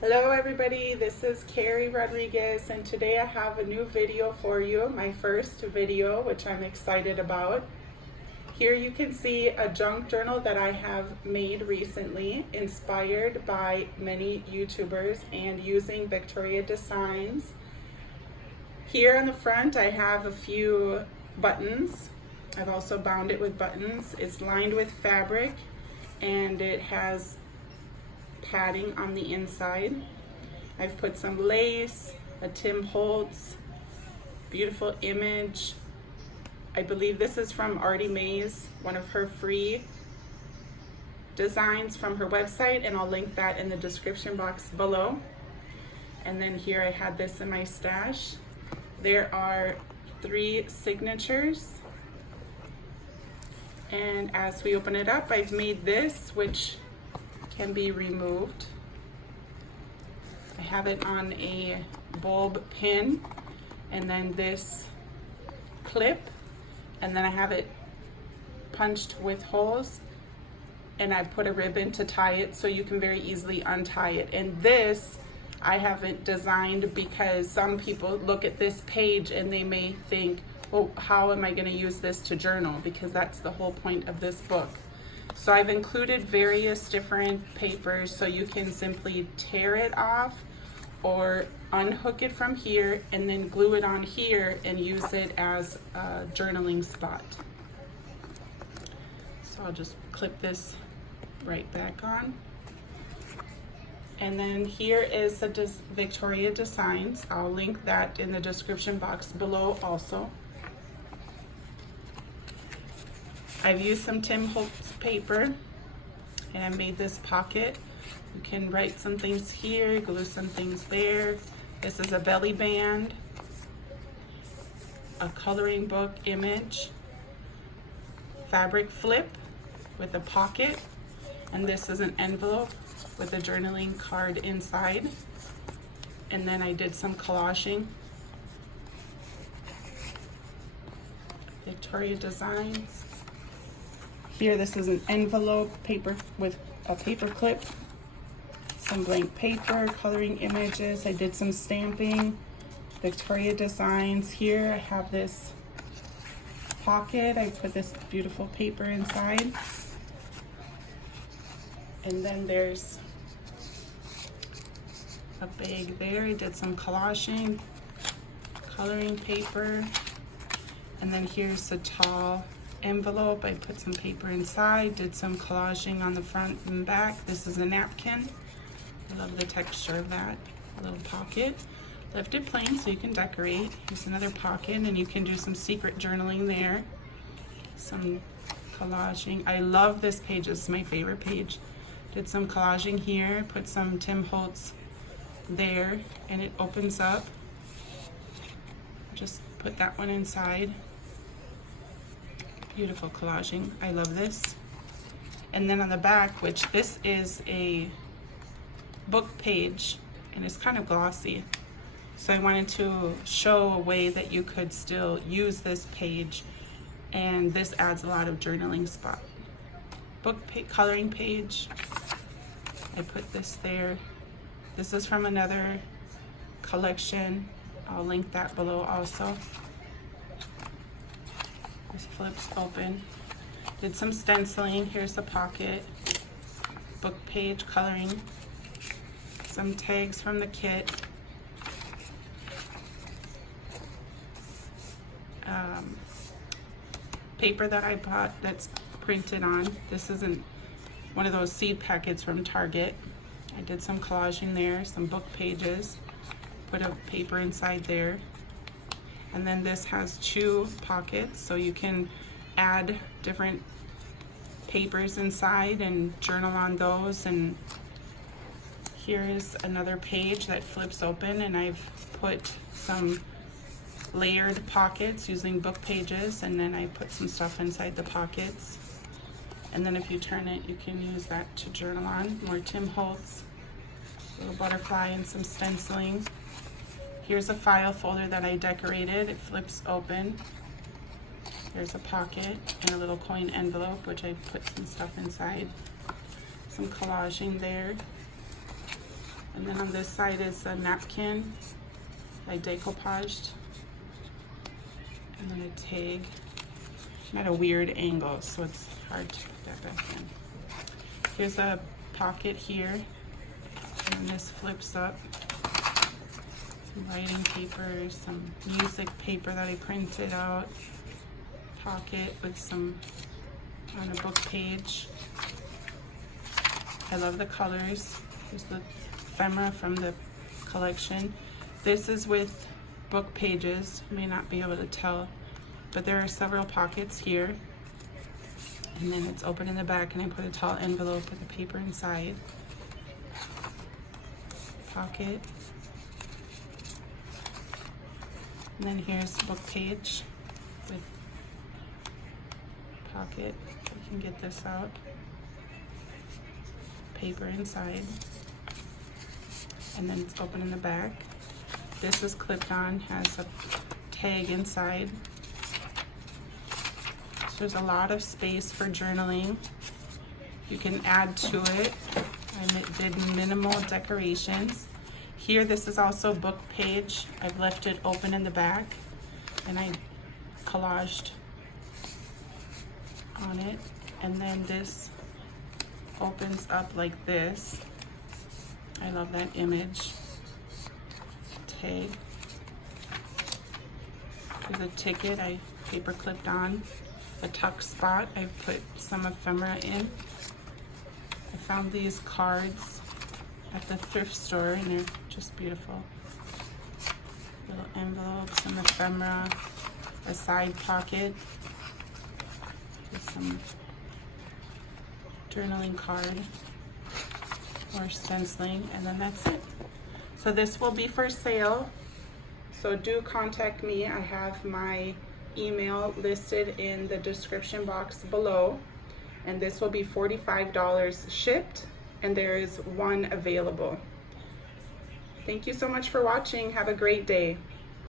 Hello everybody, this is Carrie Rodriguez and today I have a new video for you, my first video, which I'm excited about. Here you can see a junk journal that I have made recently, inspired by many YouTubers and using VectoriaDesigns. Here on the front I have a few buttons. I've also bound it with buttons. It's lined with fabric and it has padding on the inside. I've put some lace, a Tim Holtz, beautiful image. I believe this is from Artie Mays, one of her free designs from her website, and I'll link that in the description box below. And then here I had this in my stash. There are 3 signatures. And as we open it up, I've made this, which can be removed. I have it on a bulb pin, and then this clip, and then I have it punched with holes, and I put a ribbon to tie it so you can very easily untie it. And this I haven't designed because some people look at this page and they may think, well, how am I going to use this to journal? Because that's the whole point of this book. So I've included various different papers so you can simply tear it off or unhook it from here and then glue it on here and use it as a journaling spot. So I'll just clip this right back on. And then here is the VectoriaDesigns. I'll link that in the description box below also. I've used some Tim Holtz paper and I made this pocket. You can write some things here, glue some things there. This is a belly band, a coloring book image, fabric flip with a pocket, and this is an envelope with a journaling card inside. And then I did some collaging. VectoriaDesigns. Here, this is an envelope paper with a paper clip, some blank paper, coloring images. I did some stamping, VectoriaDesigns. Here I have this pocket. I put this beautiful paper inside. And then there's a bag there. I did some collaging, coloring paper. And then here's a tall envelope. I put some paper inside, did some collaging on the front and back. This is a napkin. I love the texture of that. A little pocket. Left it plain so you can decorate. Here's another pocket and you can do some secret journaling there. Some collaging. I love this page. This is my favorite page. Did some collaging here. Put some Tim Holtz there and it opens up. Just put that one inside. Beautiful collaging. I love this. And then on the back, which this is a book page and it's kind of glossy, so I wanted to show a way that you could still use this page, and this adds a lot of journaling spot. Coloring page. I put this there. This is from another collection. I'll link that below also. This flips open. Did some stenciling. Here's the pocket. Book page coloring. Some tags from the kit. Paper that I bought that's printed on. This isn't one of those seed packets from Target. I did some collaging there, some book pages. Put a paper inside there. And then this has 2 pockets, so you can add different papers inside and journal on those. And here is another page that flips open, and I've put some layered pockets using book pages, and then I put some stuff inside the pockets. And then if you turn it, you can use that to journal on. More Tim Holtz, little butterfly and some stenciling. Here's a file folder that I decorated. It flips open. There's a pocket and a little coin envelope, which I put some stuff inside. Some collaging there. And then on this side is a napkin I decoupaged. And then a tag. I'm at a weird angle, so it's hard to put that back in. Here's a pocket here, and this flips up. Some writing paper, some music paper that I printed out. Pocket with some on a book page. I love the colors. There's the ephemera from the collection. This is with book pages. You may not be able to tell, but there are several pockets here. And then it's open in the back, and I put a tall envelope with the paper inside. Pocket. And then here's the book page with pocket. You can get this out. Paper inside. And then it's open in the back. This is clipped on, has a tag inside. So there's a lot of space for journaling. You can add to it. I did minimal decorations. Here, this is also book page. I've left it open in the back, and I collaged on it. And then this opens up like this. I love that image. Tag. There's a ticket I paper clipped on. A tuck spot I put some ephemera in. I found these cards at the thrift store, and they're just beautiful. Little envelopes, some ephemera, a side pocket with some journaling card or stenciling, and then that's it. So this will be for sale, so do contact me. I have my email listed in the description box below, and this will be $45 shipped, and there is one available. Thank you so much for watching. Have a great day.